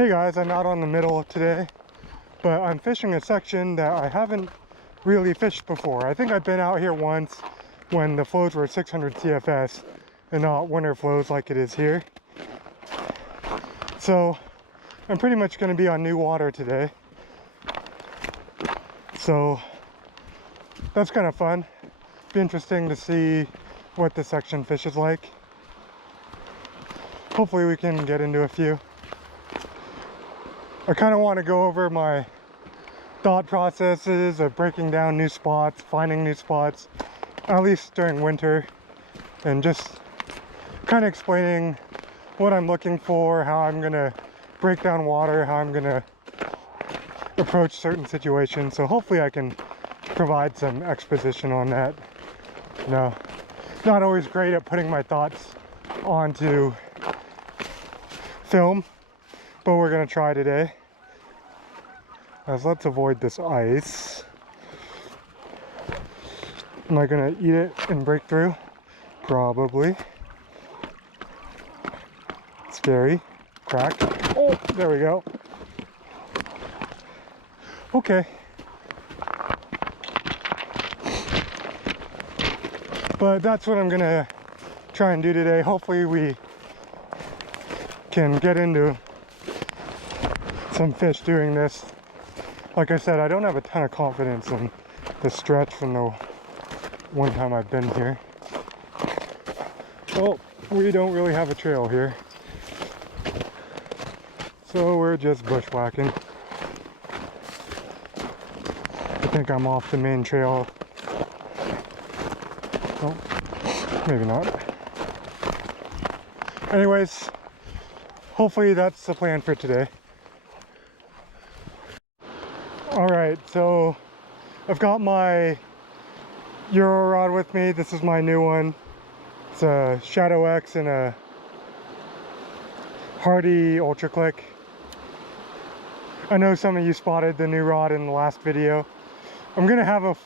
Hey guys, I'm out on the middle today, but I'm fishing a section that I haven't really fished before. I think I've been out here once when the flows were 600 CFS and not winter flows like it is here. So I'm pretty much going to be on new water today. So that's kind of fun. Be interesting to see what the section fish is like. Hopefully we can get into a few. I kind of want to go over my thought processes of breaking down new spots, finding new spots, at least during winter, and just kind of explaining what I'm looking for, how I'm going to break down water, how I'm going to approach certain situations. So hopefully I can provide some exposition on that. You know, not always great at putting my thoughts onto film, but we're going to try today. Let's avoid this ice. Am I going to eat it and break through? Probably. Scary. Crack. Oh, there we go. Okay. But that's what I'm going to try and do today. Hopefully we can get into some fish doing this. Like I said, I don't have a ton of confidence in the stretch from the one time I've been here. Well, we don't really have a trail here, so we're just bushwhacking. I think I'm off the main trail. Oh, maybe not. Anyways, hopefully that's the plan for today. Alright, so I've got my Euro rod with me. This is my new one. It's a Shadow X and a Hardy Ultra Click. I know some of you spotted the new rod in the last video. I'm kind of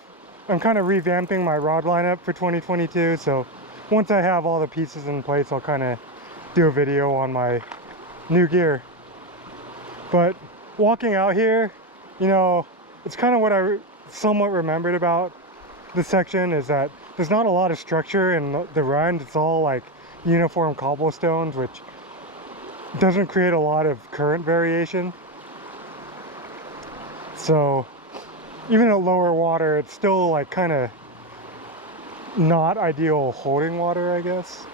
revamping my rod lineup for 2022, so once I have all the pieces in place, I'll kind of do a video on my new gear. But walking out here, you know, it's kind of what I somewhat remembered about this section, is that there's not a lot of structure in the run. It's all like uniform cobblestones, which doesn't create a lot of current variation. So even at lower water, it's still like kind of not ideal holding water, I guess.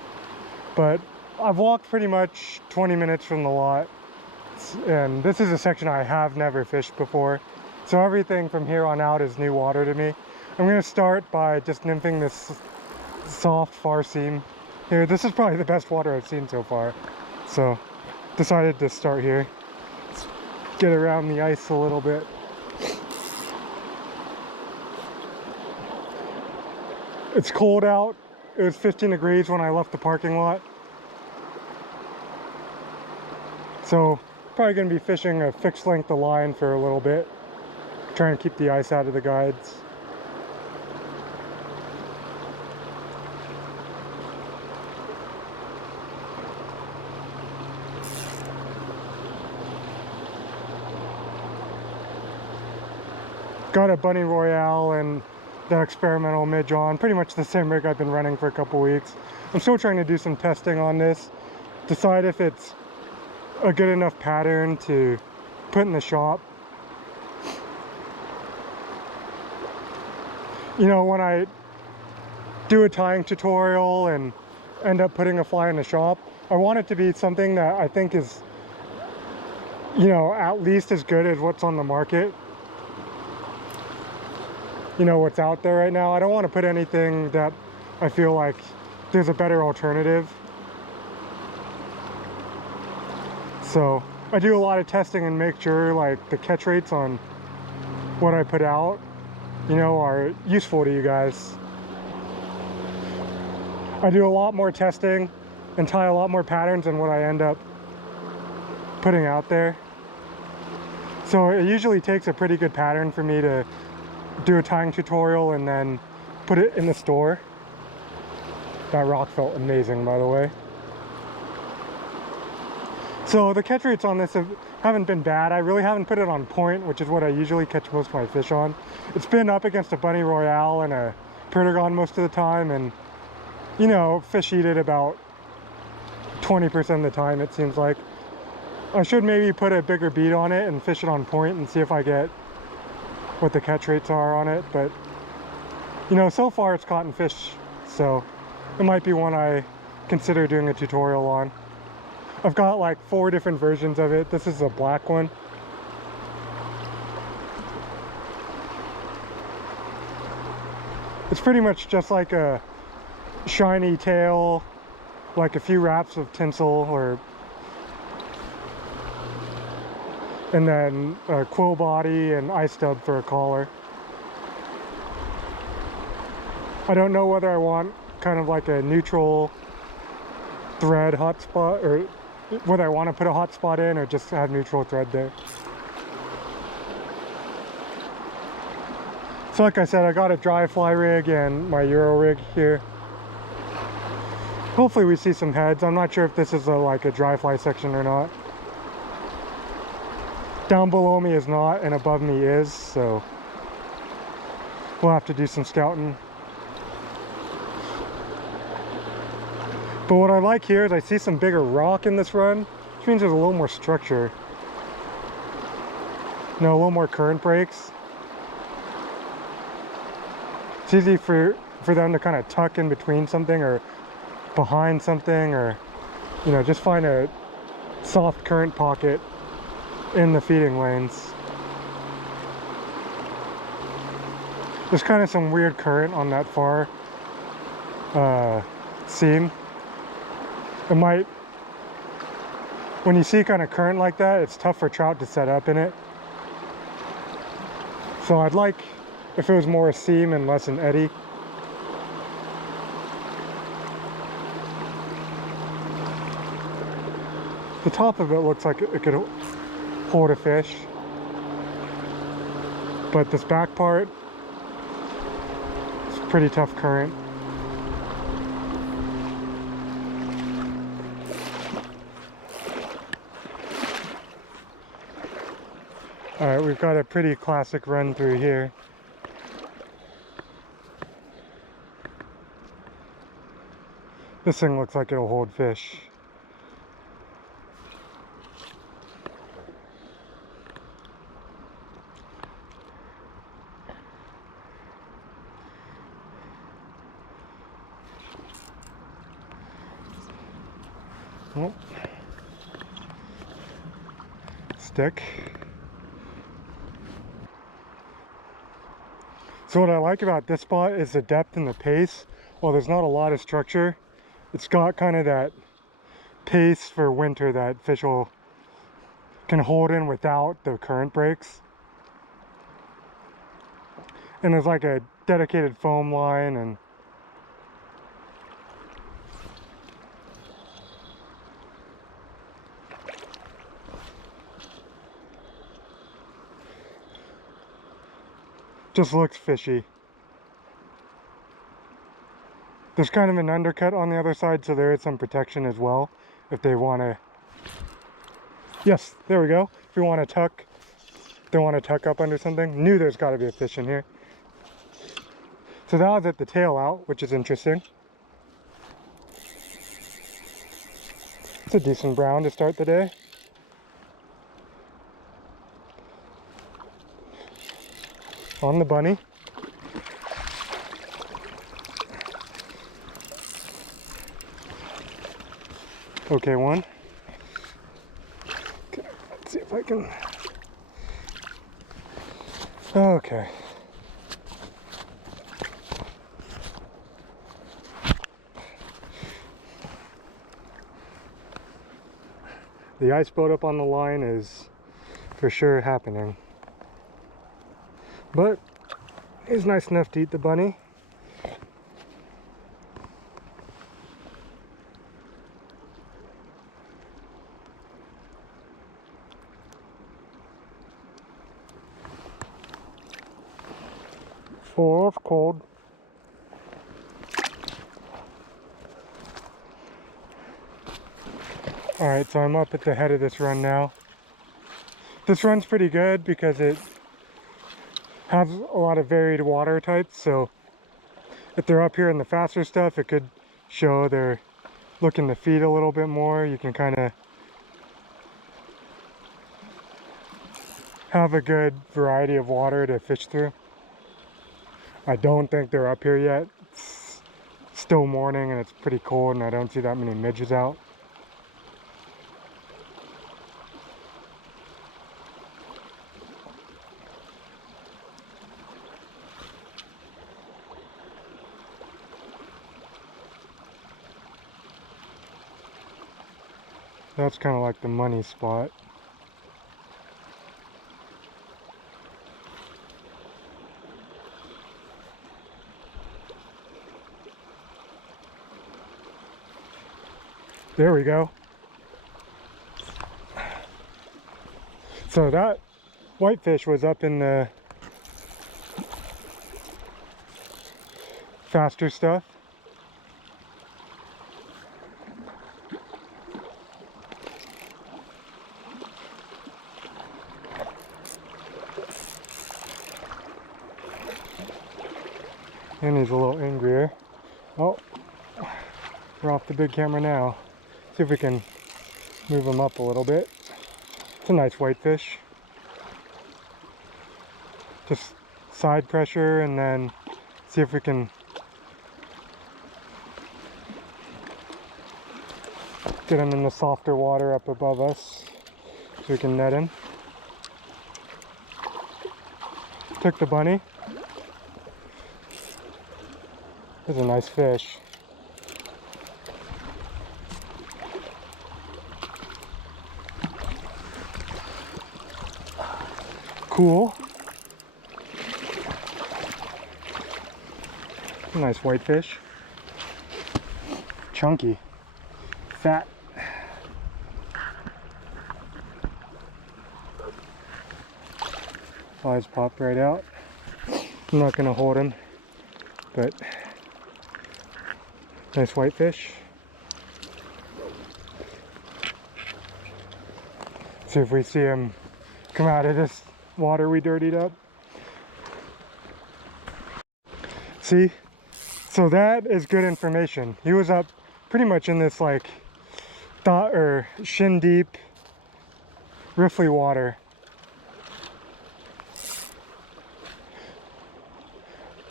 But I've walked pretty much 20 minutes from the lot, and this is a section I have never fished before. So everything from here on out is new water to me. I'm going to start by just nymphing this soft far seam here. This is probably the best water I've seen so far. So decided to start here. Let's get around the ice a little bit. It's cold out. It was 15 degrees when I left the parking lot. So probably going to be fishing a fixed length of line for a little bit. Trying to keep the ice out of the guides. Got a Bunny Royale and the experimental midge on, pretty much the same rig I've been running for a couple weeks. I'm still trying to do some testing on this, decide if it's a good enough pattern to put in the shop. You know, when I do a tying tutorial and end up putting a fly in the shop, I want it to be something that I think is, you know, at least as good as what's on the market. You know, what's out there right now. I don't want to put anything that I feel like there's a better alternative. So I do a lot of testing and make sure like the catch rates on what I put out, you know, are useful to you guys. I do a lot more testing and tie a lot more patterns than what I end up putting out there. So it usually takes a pretty good pattern for me to do a tying tutorial and then put it in the store. That rock felt amazing, by the way. So the catch rates on this haven't been bad. I really haven't put it on point, which is what I usually catch most of my fish on. It's been up against a Bunny Royale and a Perdigon most of the time, and you know, fish eat it about 20% of the time, it seems like. I should maybe put a bigger bead on it and fish it on point and see if I get what the catch rates are on it, but you know, so far it's caught fish, so it might be one I consider doing a tutorial on. I've got like 4 different versions of it. This is a black one. It's pretty much just like a shiny tail, like a few wraps of tinsel, and then a quill body and eye stub for a collar. I don't know whether I want kind of like a neutral thread hotspot, or whether I want to put a hotspot in or just have neutral thread there. So like I said, I got a dry fly rig and my Euro rig here. Hopefully we see some heads. I'm not sure if this is like a dry fly section or not. Down below me is not, and above me is, so we'll have to do some scouting. But what I like here is I see some bigger rock in this run, which means there's a little more structure. You know, a little more current breaks. It's easy for them to kind of tuck in between something or behind something, or, you know, just find a soft current pocket in the feeding lanes. There's kind of some weird current on that far seam. It might, when you see kind of current like that, it's tough for trout to set up in it. So I'd like if it was more a seam and less an eddy. The top of it looks like it could hold a fish, but this back part, it's pretty tough current. Alright, we've got a pretty classic run through here. This thing looks like it'll hold fish. Oh. Stick. So what I like about this spot is the depth and the pace. While there's not a lot of structure, it's got kind of that pace for winter that fish can hold in without the current breaks. And there's like a dedicated foam line, and just looks fishy. There's kind of an undercut on the other side, so there is some protection as well if they want to. Yes, there we go. If you want to tuck, they want to tuck up under something. Knew there's got to be a fish in here. So that was at the tail out, which is interesting. It's a decent brown to start the day. On the bunny. Okay, one. Okay, let's see if I can. Okay. The ice boat up on the line is for sure happening. But it's nice enough to eat the bunny. Oh, it's cold. Alright, so I'm up at the head of this run now. This run's pretty good because it has a lot of varied water types, so if they're up here in the faster stuff, it could show they're looking to feed a little bit more. You can kind of have a good variety of water to fish through. I don't think they're up here yet. It's still morning and it's pretty cold and I don't see that many midges out. That's kind of like the money spot. There we go. So that whitefish was up in the faster stuff. And he's a little angrier. Oh, we're off the big camera now. See if we can move him up a little bit. It's a nice whitefish. Just side pressure and then see if we can get him in the softer water up above us so we can net him. Took the bunny. This is a nice fish. Cool. Nice whitefish. Chunky. Fat. Eyes popped right out. I'm not going to hold him, but nice whitefish. See if we see him come out of this water we dirtied up. See? So that is good information. He was up pretty much in this like thigh or shin deep riffly water.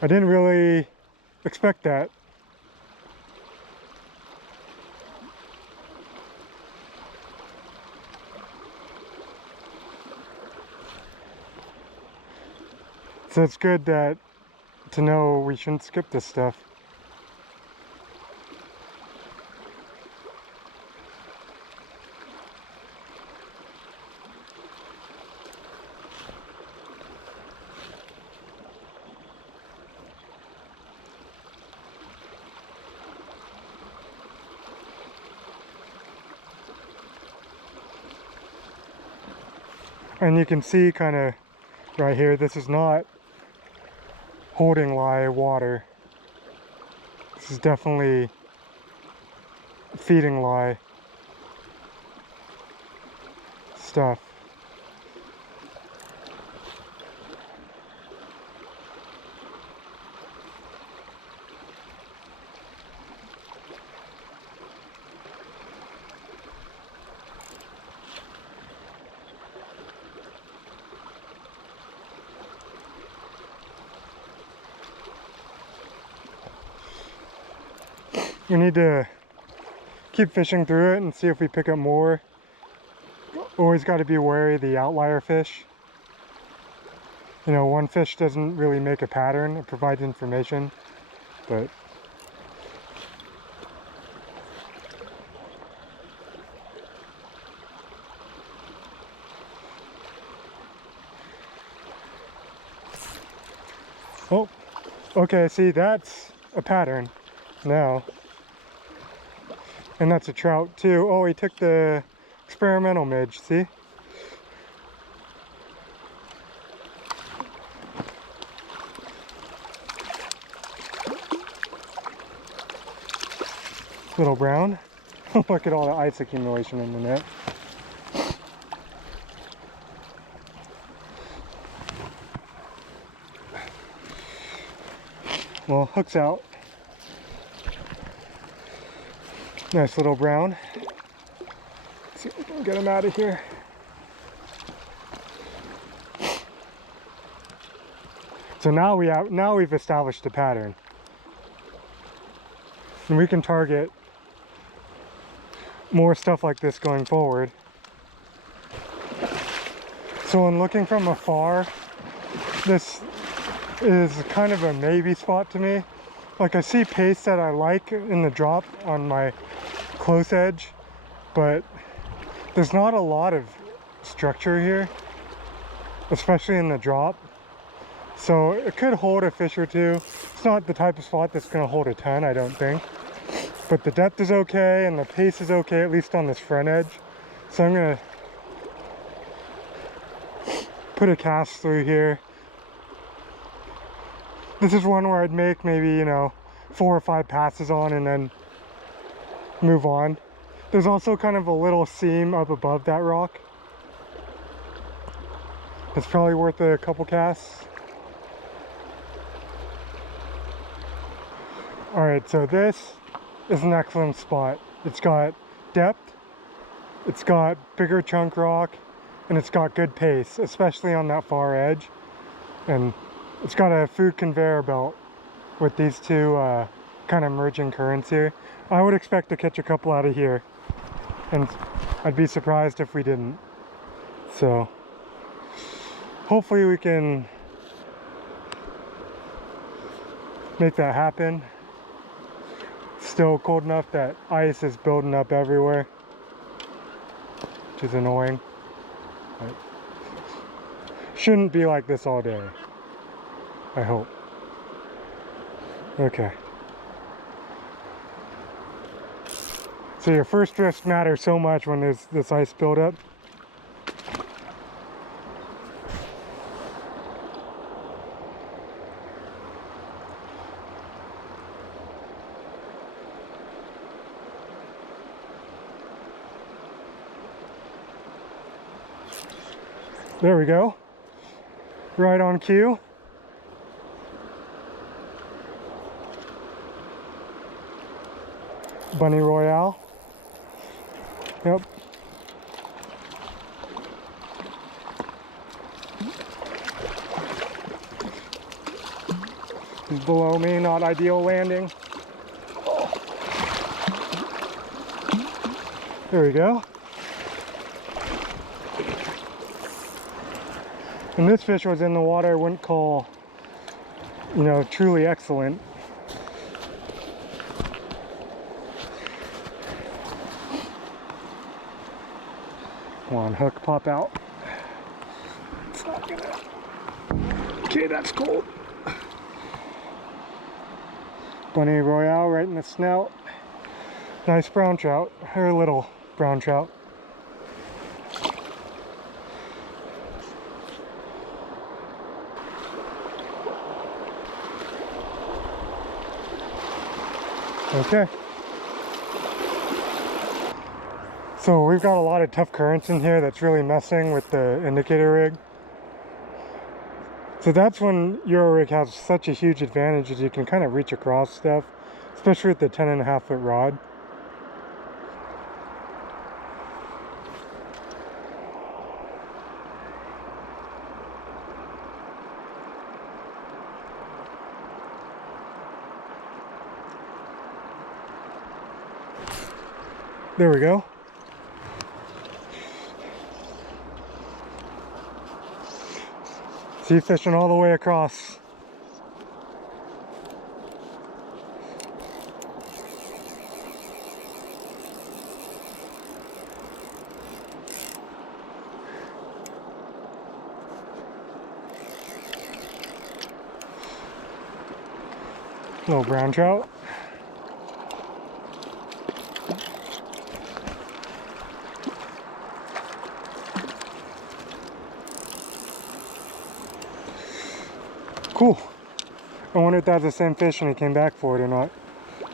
I didn't really expect that. So it's good that to know we shouldn't skip this stuff. And you can see kind of right here, this is not holding lie water. This is definitely feeding lie stuff. We need to keep fishing through it and see if we pick up more. Always got to be wary of the outlier fish. You know, one fish doesn't really make a pattern, it provides information, but oh, okay, see, that's a pattern now. And that's a trout too. Oh, he took the experimental midge, see? Little brown. Look at all the ice accumulation in the net. Well, hook's out. Nice little brown. Let's see if we can get him out of here. So now we've established a pattern. And we can target more stuff like this going forward. So when looking from afar, this is kind of a maybe spot to me. Like, I see pace that I like in the drop on my close edge, but there's not a lot of structure here, especially in the drop. So it could hold a fish or two. It's not the type of spot that's going to hold a ton, I don't think. But the depth is okay and the pace is okay, at least on this front edge. So I'm going to put a cast through here. This is one where I'd make maybe, you know, 4 or 5 passes on and then move on. There's also kind of a little seam up above that rock. It's probably worth a couple casts. Alright, so this is an excellent spot. It's got depth, it's got bigger chunk rock, and it's got good pace, especially on that far edge. And it's got a food conveyor belt with these two kind of merging currents here. I would expect to catch a couple out of here, and I'd be surprised if we didn't. So hopefully we can make that happen. Still cold enough that ice is building up everywhere, which is annoying. But shouldn't be like this all day, I hope. Okay. So your first drifts matter so much when there's this ice buildup. There we go. Right on cue. Bunny Royale. Yep. He's below me, not ideal landing. There we go. And this fish was in the water I wouldn't call, you know, truly excellent. Come on, hook, pop out. It's not gonna... Okay, that's cold. Bunny Royale right in the snout. Nice brown trout, or little brown trout. Okay. So we've got a lot of tough currents in here that's really messing with the indicator rig. So that's when Euro rig has such a huge advantage, is you can kind of reach across stuff, especially with the 10.5 foot rod. There we go. Sea fishing all the way across. Little brown trout. Cool. I wonder if that's the same fish and he came back for it or not.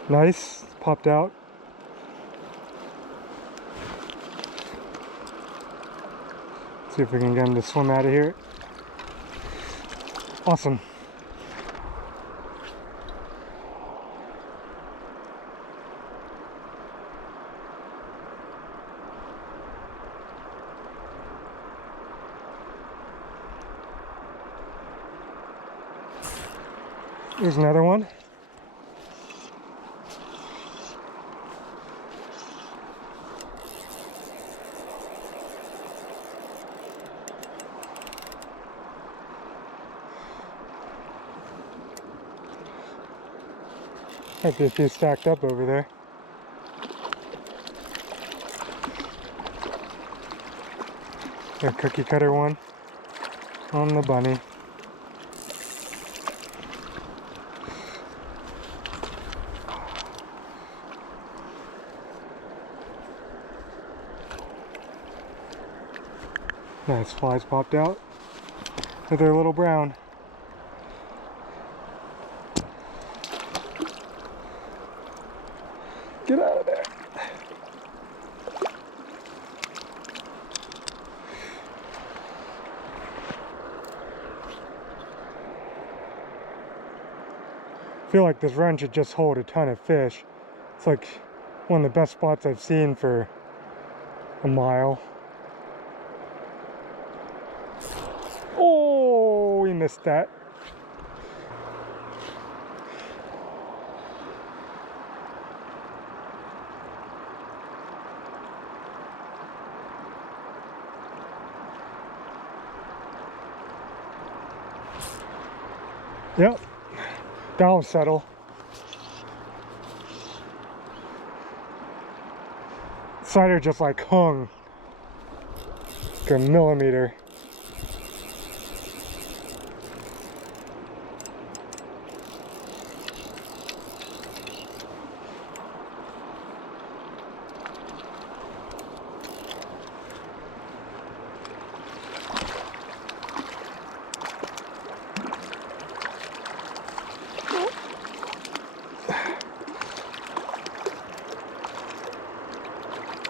Nice. Popped out. See if we can get him to swim out of here. Awesome. There's another one. Might be a few stacked up over there. A cookie cutter one on the bunny. Nice flies popped out with their little brown. Get out of there. I feel like this run should just hold a ton of fish. It's like one of the best spots I've seen for a mile. Oh, we missed that. Yep, that'll settle. Cider just like hung like a millimeter.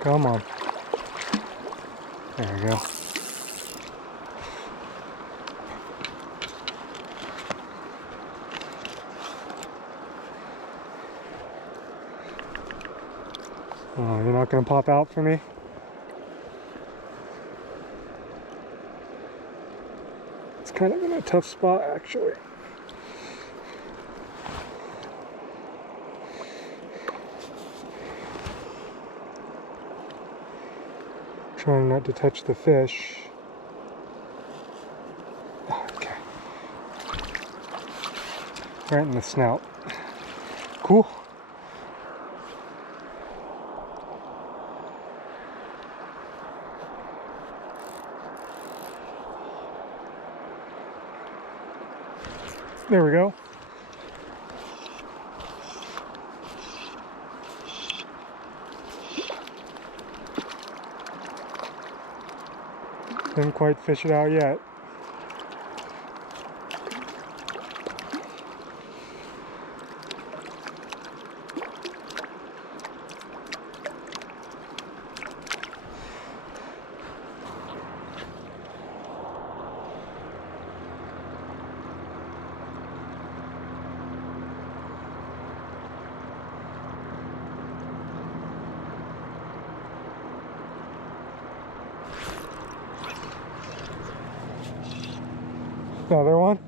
Come on. There we go. Oh, you're not going to pop out for me? It's kind of in a tough spot, actually. Trying not to touch the fish. Okay. Right in the snout. Cool. There we go. Didn't quite fish it out yet. Another one.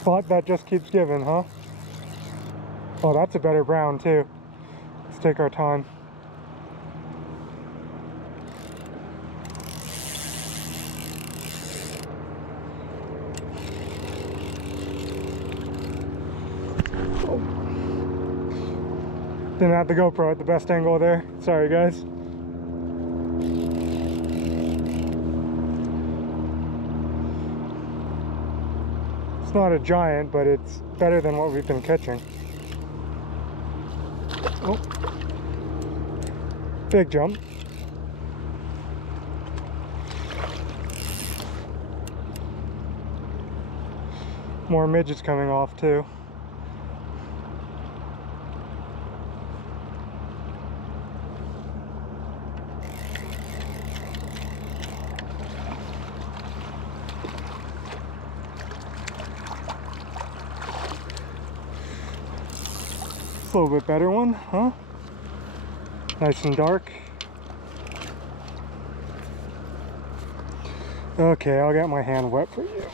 Spot that just keeps giving, huh? Oh, that's a better brown too. Let's take our time. Oh. Didn't have the GoPro at the best angle there. Sorry guys. It's not a giant, but it's better than what we've been catching. Oh, big jump. More midgets coming off too. a little bit better one, huh? Nice and dark. Okay, I'll get my hand wet for you.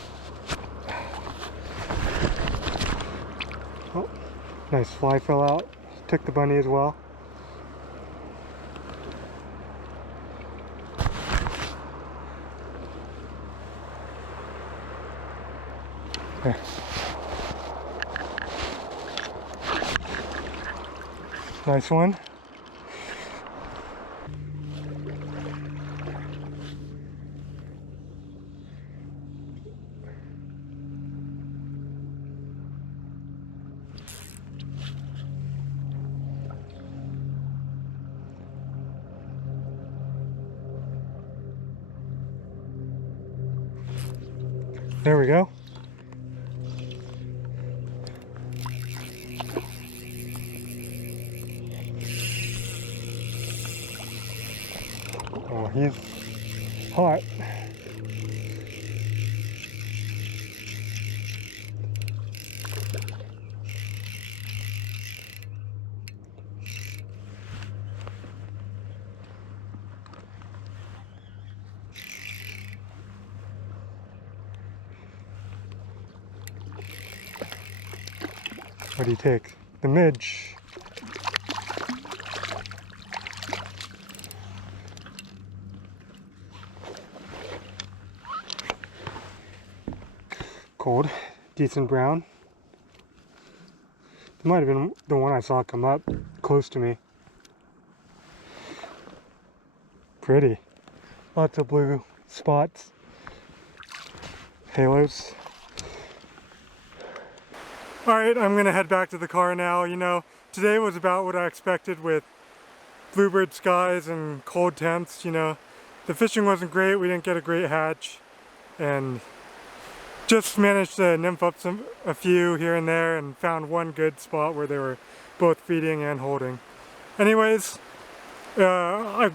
Oh, nice fly fell out. Took the bunny as well. There. Nice one. There we go. Oh, he's hot. What do you take? The midge. Cold, decent brown. It might have been the one I saw come up close to me. Pretty. Lots of blue spots. Halos. Alright, I'm gonna head back to the car now. You know, today was about what I expected with bluebird skies and cold temps. You know, the fishing wasn't great, we didn't get a great hatch, and just managed to nymph up a few here and there and found one good spot where they were both feeding and holding. Anyways, I'm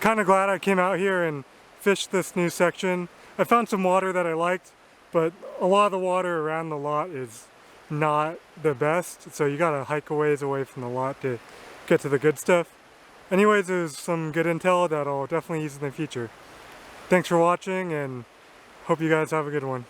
kind of glad I came out here and fished this new section. I found some water that I liked, but a lot of the water around the lot is not the best, so you gotta hike a ways away from the lot to get to the good stuff. Anyways, it was some good intel that I'll definitely use in the future. Thanks for watching, and hope you guys have a good one.